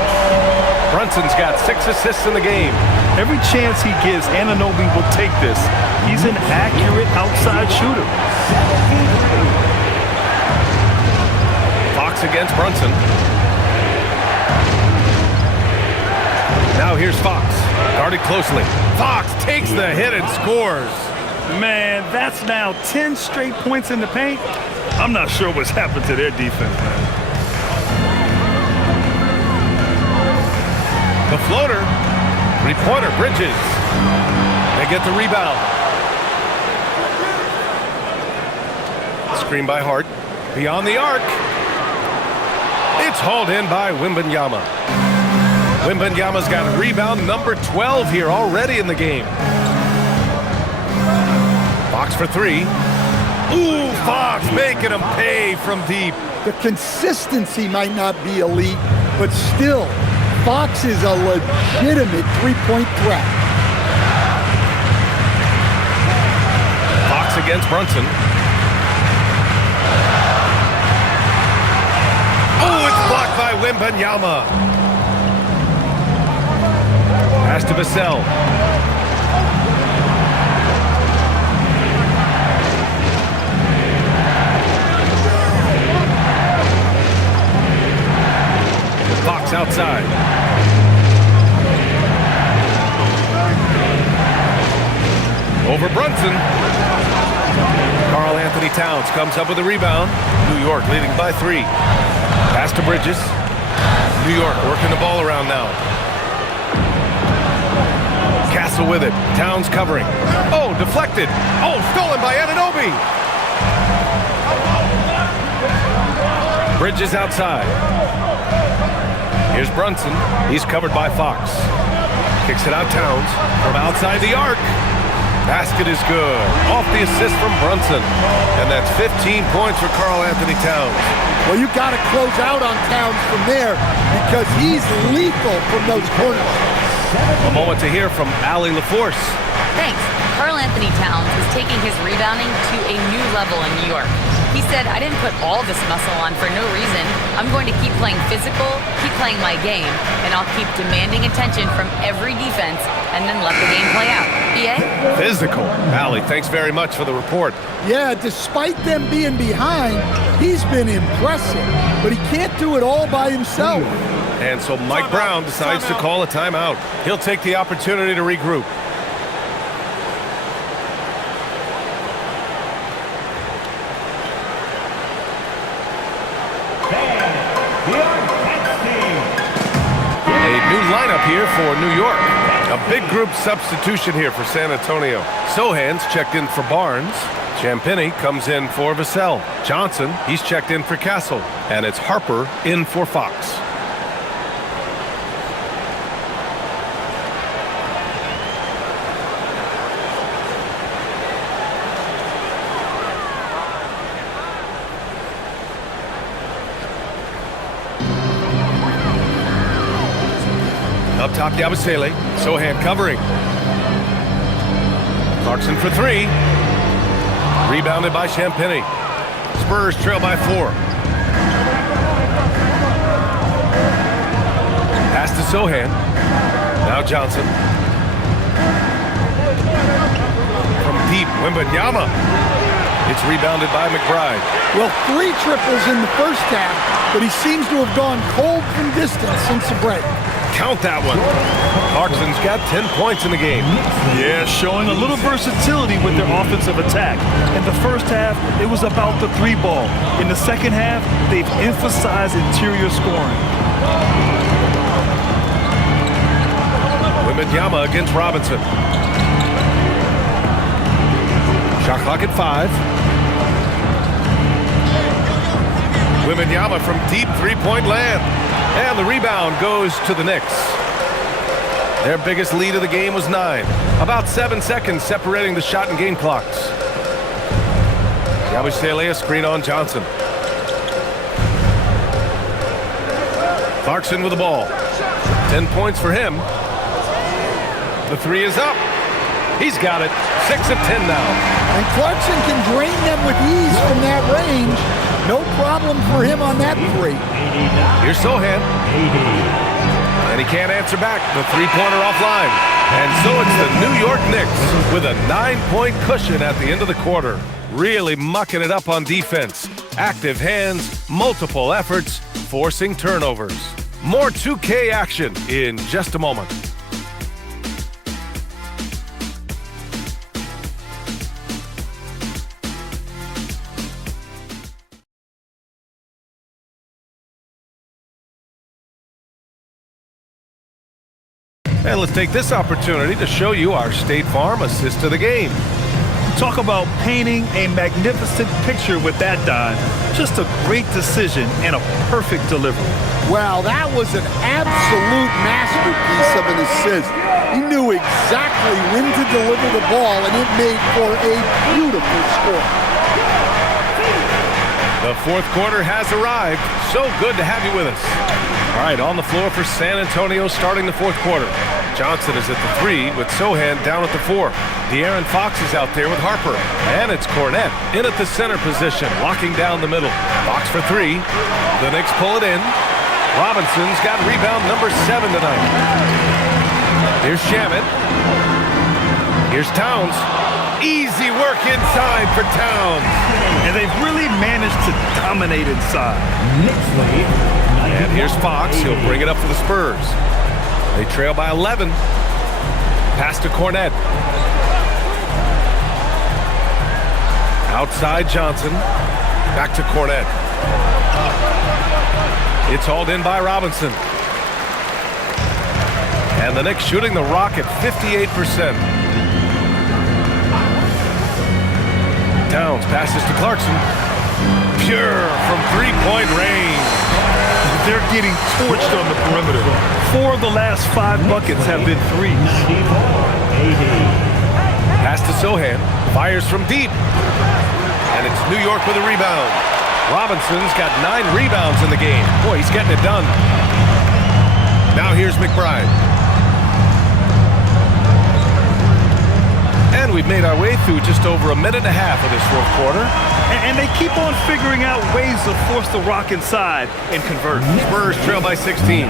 Brunson's got 6 assists in the game. Every chance he gets, Anunoby will take this. He's an accurate outside shooter. Fox against Brunson. Now here's Fox. Guarded closely. Fox takes the hit and scores. Man, that's now 10 straight points in the paint. I'm not sure what's happened to their defense, man. The floater. Three-pointer, Bridges. They get the rebound. Screen by Hart. Beyond the arc. It's hauled in by Wembanyama. Wembanyama's got rebound number 12 here already in the game. Fox for 3. Ooh, Fox making him pay from deep. The consistency might not be elite, but still, Fox is a legitimate three-point threat. Fox against Brunson. Oh, it's blocked by Wembanyama. Pass to Vassell. Fox outside. Over Brunson. Karl Anthony Towns comes up with a rebound. New York leading by 3. Pass to Bridges. New York working the ball around now. Castle with it. Towns covering. Oh, deflected. Oh, stolen by Anunoby. Bridges outside. Here's Brunson. He's covered by Fox. Kicks it out Towns from outside the arc. Basket is good. Off the assist from Brunson. And that's 15 points for Karl Anthony Towns. Well, you got to close out on Towns from there because he's lethal from those corners. A moment to hear from Allie LaForce. Thanks. Karl Anthony Towns is taking his rebounding to a new level in New York. He said, I didn't put all this muscle on for no reason. I'm going to keep playing physical, keep playing my game, and I'll keep demanding attention from every defense and then let the game play out. BA? Physical. Allie, thanks very much for the report. Yeah, despite them being behind, he's been impressive, but he can't do it all by himself. And so Mike Brown decides to call a timeout. He'll take the opportunity to regroup. A new lineup here for New York. A big group substitution here for San Antonio. Sohan's checked in for Barnes. Champagnie comes in for Vassell. Johnson, he's checked in for Castle. And it's Harper in for Fox. Up top, Yabusele. Sohan covering. Clarkson for three. Rebounded by Champagnie. Spurs trail by 4. Pass to Sohan. Now Johnson. From deep, Wembanyama. It's rebounded by McBride. Well, 3 triples in the first half, but he seems to have gone cold from distance since the break. Count that one. Clarkson's got 10 points in the game. Yeah, showing a little versatility with their offensive attack. In the first half, it was about the 3 ball. In the second half, they've emphasized interior scoring. Wembanyama against Robinson. Shot clock at 5. Wembanyama from deep 3-point land. And the rebound goes to the Knicks. Their biggest lead of the game was 9. About 7 seconds separating the shot and game clocks. Yabusele, a screen on Johnson. Clarkson with the ball. 10 points for him. The 3 is up. He's got it. 6 of 10 now. And Clarkson can drain them with ease from that range. No problem for him on that 3. Here's Sohan. And he can't answer back. The 3-pointer offline. And so it's the New York Knicks with a 9-point cushion at the end of the quarter. Really mucking it up on defense. Active hands, multiple efforts, forcing turnovers. More 2K action in just a moment. And let's take this opportunity to show you our State Farm assist to the game. Talk about painting a magnificent picture with that dive. Just a great decision and a perfect delivery. Wow, that was an absolute masterpiece of an assist. He knew exactly when to deliver the ball, and it made for a beautiful score. The fourth quarter has arrived. So good to have you with us. All right, on the floor for San Antonio starting the fourth quarter. Johnson is at the 3 with Sohan down at the 4. De'Aaron Fox is out there with Harper. And it's Cornette in at the center position, locking down the middle. Fox for 3. The Knicks pull it in. Robinson's got rebound number 7 tonight. Here's Shamet. Here's Towns. Easy work inside for Towns. And they've really managed to dominate inside. And here's Fox. He'll bring it up for the Spurs. They trail by 11. Pass to Cornette. Outside Johnson. Back to Cornette. It's hauled in by Robinson. And the Knicks shooting the rock at 58%. Towns passes to Clarkson. Pure from 3-point range. They're getting torched on the perimeter. 4 of the last 5 buckets have been threes. Pass to Sohan. Fires from deep. And it's New York with a rebound. Robinson's got 9 rebounds in the game. Boy, he's getting it done. Now here's McBride. And we've made our way through just over a minute and a half of this fourth quarter. And they keep on figuring out ways to force the rock inside and convert. Spurs trail by 16.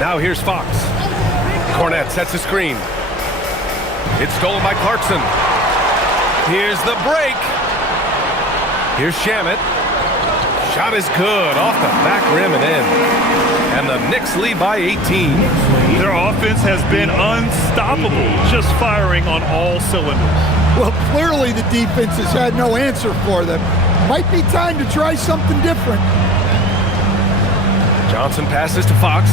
Now here's Fox. Cornette sets a screen. It's stolen by Clarkson. Here's the break. Here's Shamet. Shot is good off the back rim and in. And the Knicks lead by 18. Their offense has been unstoppable, just firing on all cylinders. Well, clearly the defense has had no answer for them. Might be time to try something different. Johnson passes to Fox.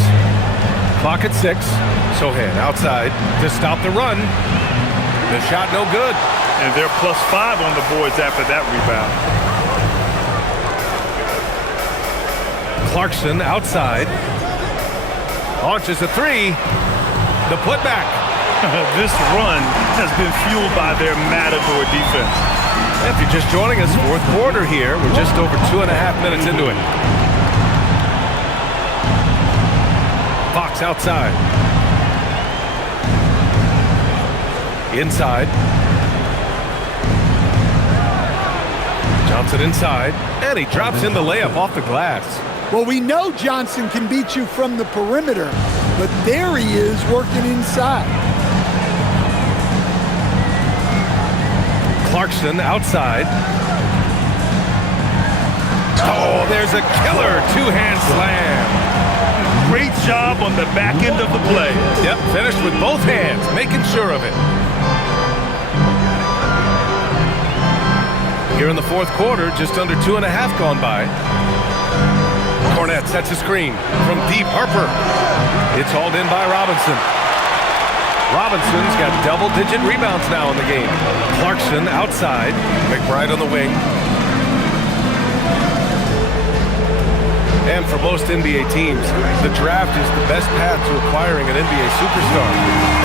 Clock at 6. Sohan outside to stop the run. The shot no good. And they're +5 on the boards after that rebound. Clarkson outside. Launches a three. The putback. This run has been fueled by their Matador defense. If you're just joining us, fourth quarter here. We're just over 2.5 minutes into it. Fox outside. Inside. Johnson inside. And he drops in the layup off the glass. Well, we know Johnson can beat you from the perimeter, but there he is working inside. Clarkson outside. Oh, there's a killer two-hand slam. Great job on the back end of the play. Yep, finished with both hands, making sure of it. Here in the fourth quarter, just under 2.5 gone by. Hornets sets a screen from deep. Harper. It's hauled in by Robinson. Robinson's got double-digit rebounds now in the game. Clarkson outside. McBride on the wing. And for most NBA teams, the draft is the best path to acquiring an NBA superstar.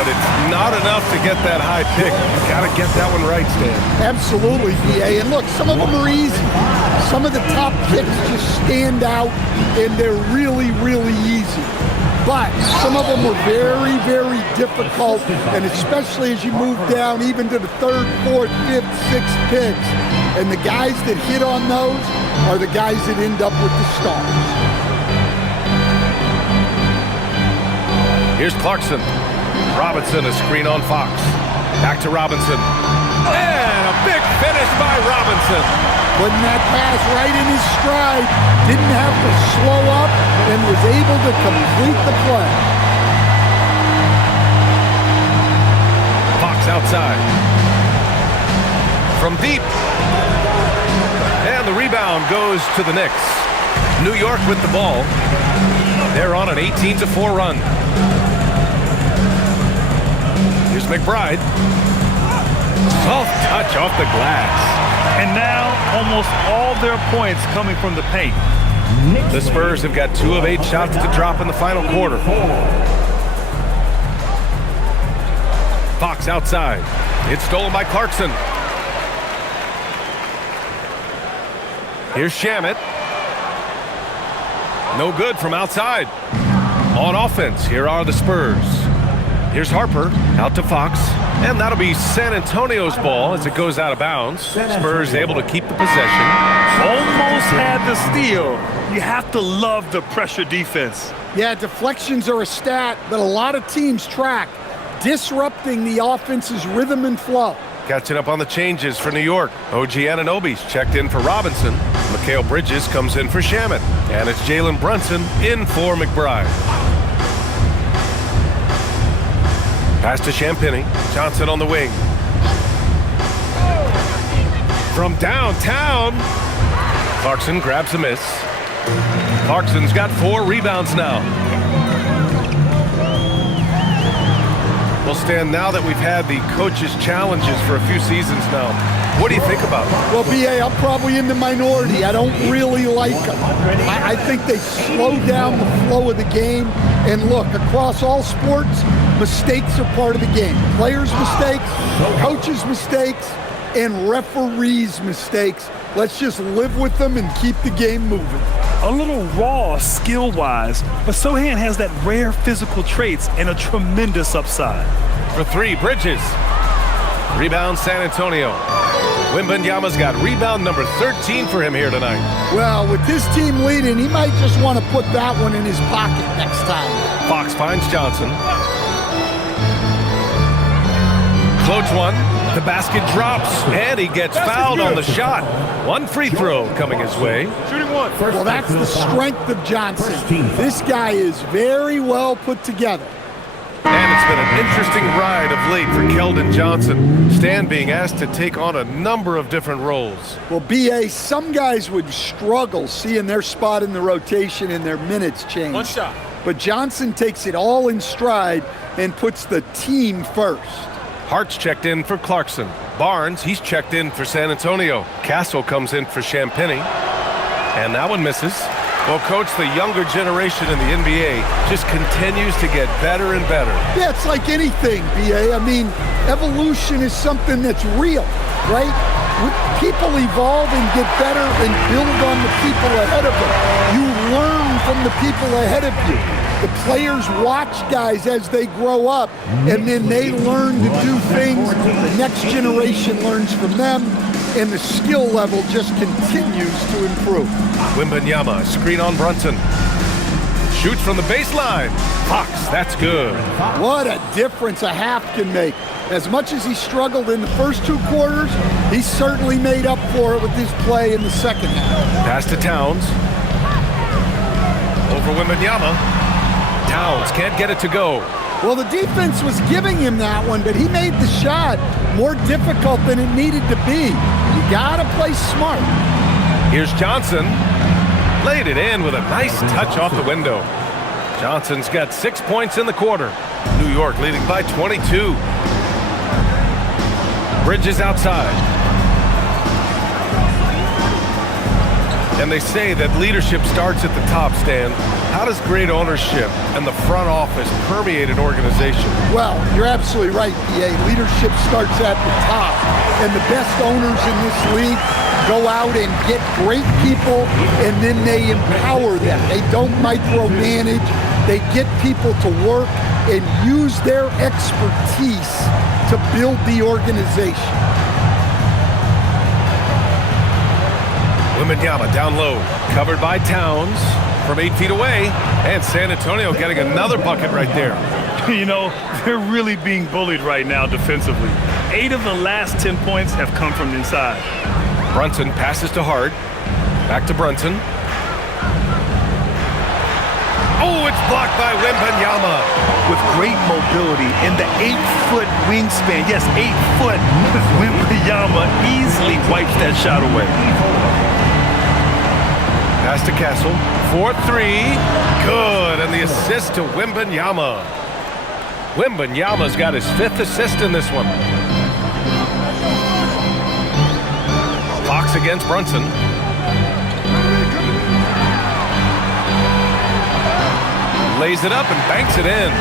But it's not enough to get that high pick. You've got to get that one right, Stan. Absolutely, BA. And look, some of them are easy. Some of the top picks just stand out, and they're really, really easy. But some of them were very, very difficult, and especially as you move down even to the third, fourth, fifth, sixth picks. And the guys that hit on those are the guys that end up with the stars. Here's Clarkson. Robinson, a screen on Fox. Back to Robinson. And a big finish by Robinson. Putting that pass right in his stride, didn't have to slow up, and was able to complete the play. Fox outside. From deep. And the rebound goes to the Knicks. New York with the ball. They're on an 18-4 run. Here's McBride. Soft touch off the glass. And now almost all their points coming from the paint. The Spurs have got 2 of 8 shots to drop in the final quarter. Fox outside. It's stolen by Clarkson. Here's Shamet. No good from outside. On offense, here are the Spurs. Here's Harper, out to Fox. And that'll be San Antonio's ball as it goes out of bounds. Spurs able to keep the possession. Almost had the steal. You have to love the pressure defense. Yeah, deflections are a stat that a lot of teams track, disrupting the offense's rhythm and flow. Catching up on the changes for New York. OG Anunoby's checked in for Robinson. Mikal Bridges comes in for Shamet. And it's Jalen Brunson in for McBride. Pass to Champagny. Johnson on the wing. From downtown. Clarkson grabs a miss. Clarkson's got 4 rebounds now. Well, Stan, now that we've had the coaches' challenges for a few seasons now, what do you think about them? Well, BA, I'm probably in the minority. I don't really like them. I think they slow down the flow of the game. And look, across all sports, mistakes are part of the game. Players' mistakes, coaches' mistakes, and referees' mistakes. Let's just live with them and keep the game moving. A little raw skill-wise, but Sohan has that rare physical traits and a tremendous upside. For 3, Bridges. Rebound San Antonio. Wembanyama's got rebound number 13 for him here tonight. Well, with this team leading, he might just want to put that one in his pocket next time. Fox finds Johnson. Floats one. The basket drops, and he gets fouled on the shot. 1 free throw coming his way. Shooting 1. Well, that's the strength of Johnson. This guy is very well put together. And it's been an interesting ride of late for Keldon Johnson. Stan being asked to take on a number of different roles. Well, BA, some guys would struggle seeing their spot in the rotation and their minutes change. 1 shot. But Johnson takes it all in stride and puts the team first. Hart's checked in for Clarkson. Barnes, he's checked in for San Antonio. Castle comes in for Champagny. And that one misses. Well, Coach, the younger generation in the NBA just continues to get better and better. Yeah, it's like anything, BA. I mean, evolution is something that's real, right? People evolve and get better and build on the people ahead of them. You learn from the people ahead of you. The players watch guys as they grow up, and then they learn to do things. The next generation learns from them, and the skill level just continues to improve. Wembanyama, screen on Brunson. Shoots from the baseline. Fox, that's good. What a difference a half can make. As much as he struggled in the first 2 quarters, he certainly made up for it with his play in the second half. Pass to Towns. Over Wembanyama. Towns can't get it to go. Well, the defense was giving him that one, but he made the shot more difficult than it needed to be. You gotta play smart. Here's Johnson. Laid it in with a nice touch off the window. Johnson's got 6 points in the quarter. New York leading by 22. Bridges outside. And they say that leadership starts at the top, Stan. How does great ownership and the front office permeate an organization? Well, you're absolutely right, PA. Leadership starts at the top. And the best owners in this league go out and get great people, and then they empower them. They don't micromanage. They get people to work and use their expertise to build the organization. Wembanyama down low, covered by Towns from 8 feet away, and San Antonio getting another bucket right there. You know, they're really being bullied right now defensively. 8 of the last 10 points have come from inside. Brunson passes to Hart. Back to Brunson. Oh, it's blocked by Wembanyama. With great mobility and the 8-foot wingspan. Yes, 8 foot. Wembanyama easily wipes that shot away. Pass to Castle. 4-3. Good. And the assist to Wembanyama. Wembanyama's got his 5th assist in this one. Fox against Brunson. Lays it up and banks it in.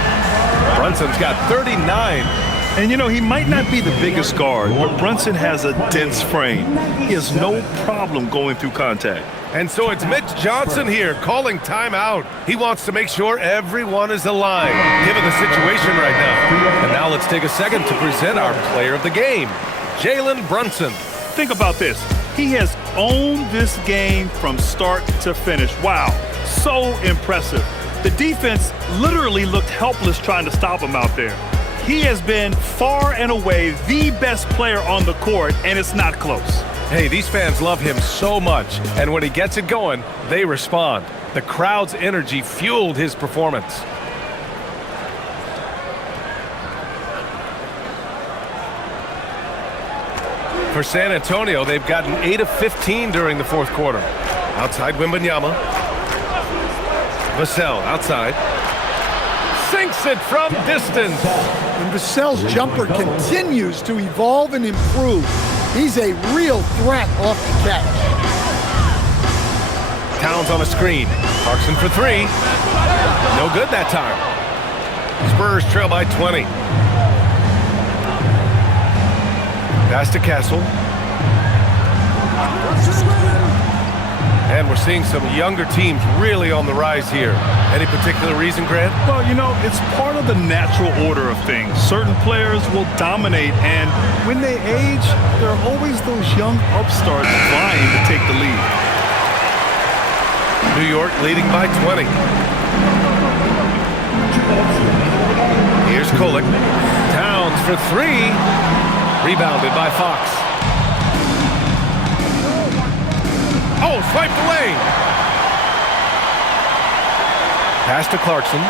Brunson's got 39. And you know, he might not be the biggest guard, but Brunson has a dense frame. He has no problem going through contact. And so it's Mitch Johnson here calling timeout. He wants to make sure everyone is aligned, given the situation right now. And now let's take a second to present our player of the game, Jalen Brunson. Think about this. He has owned this game from start to finish. Wow, so impressive. The defense literally looked helpless trying to stop him out there. He has been far and away the best player on the court, and it's not close. Hey, these fans love him so much, and when he gets it going, they respond. The crowd's energy fueled his performance. For San Antonio, they've gotten 8 of 15 during the 4th quarter. Outside Wembanyama. Vassell outside. Sinks it from distance. And Vassell's jumper continues to evolve and improve. He's a real threat off the catch. Towns on a screen. Clarkson for 3. No good that time. Spurs trail by 20. Pass to Castle. And we're seeing some younger teams really on the rise here. Any particular reason, Grant? Well, you know, it's part of the natural order of things. Certain players will dominate, and when they age, there are always those young upstarts vying to take the lead. New York leading by 20. Here's Kolek. Towns for 3. Rebounded by Fox. Oh, swiped away. Pass to Clarkson.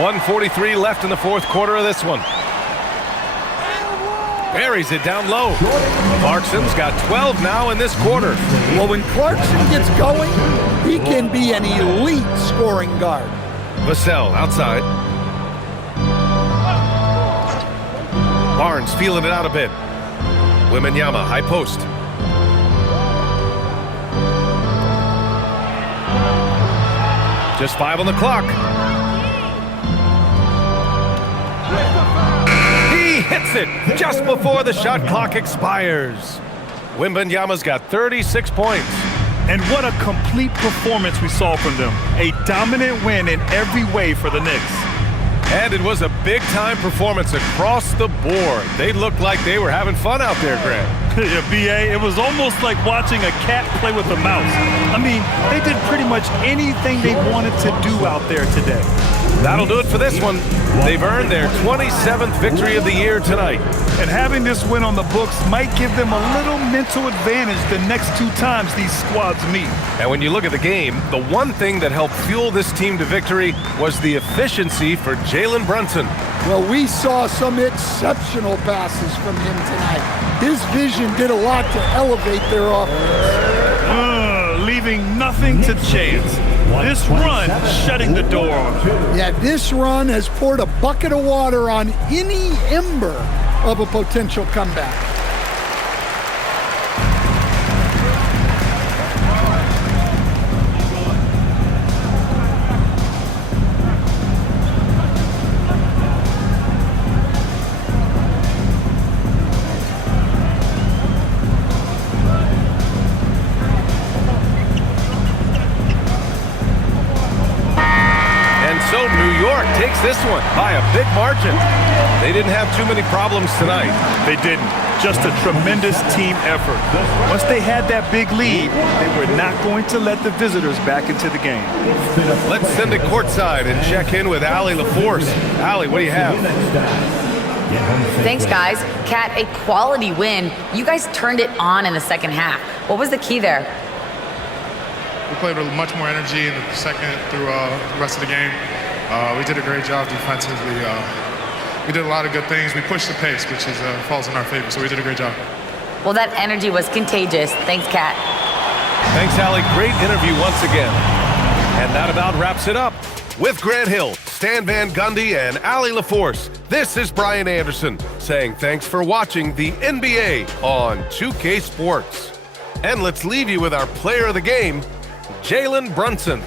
1:43 left in the 4th quarter of this one. Buries it down low. Clarkson's got 12 now in this quarter. Well, when Clarkson gets going, he can be an elite scoring guard. Vassell outside. Barnes feeling it out a bit. Wembanyama, high post. Just 5 on the clock. He hits it just before the shot clock expires. Wembanyama's got 36 points. And what a complete performance we saw from them. A dominant win in every way for the Knicks. And it was a big-time performance across the board. They looked like they were having fun out there, Grant. Yeah, B.A., it was almost like watching a cat play with a mouse. I mean, they did pretty much anything they wanted to do out there today. That'll do it for this one. They've earned their 27th victory of the year tonight. And having this win on the books might give them a little mental advantage the next 2 times these squads meet. And when you look at the game, the one thing that helped fuel this team to victory was the efficiency for Jalen Brunson. Well, we saw some exceptional passes from him tonight. His vision did a lot to elevate their offense. Leaving nothing to chance. This run shutting the door on him. Yeah, this run has poured a bucket of water on any ember of a potential comeback. So New York takes this one by a big margin. They didn't have too many problems tonight. They didn't. Just a tremendous team effort. Once they had that big lead, they were not going to let the visitors back into the game. Let's send it courtside and check in with Allie LaForce. Allie, what do you have? Thanks, guys. Kat, a quality win. You guys turned it on in the second half. What was the key there? We played with much more energy in the second through the rest of the game. We did a great job defensively. We did a lot of good things. We pushed the pace, which falls in our favor, so we did a great job. Well, that energy was contagious. Thanks, Kat. Thanks, Allie. Great interview once again. And that about wraps it up. With Grant Hill, Stan Van Gundy, and Allie LaForce, this is Brian Anderson saying thanks for watching the NBA on 2K Sports. And let's leave you with our player of the game, Jalen Brunson.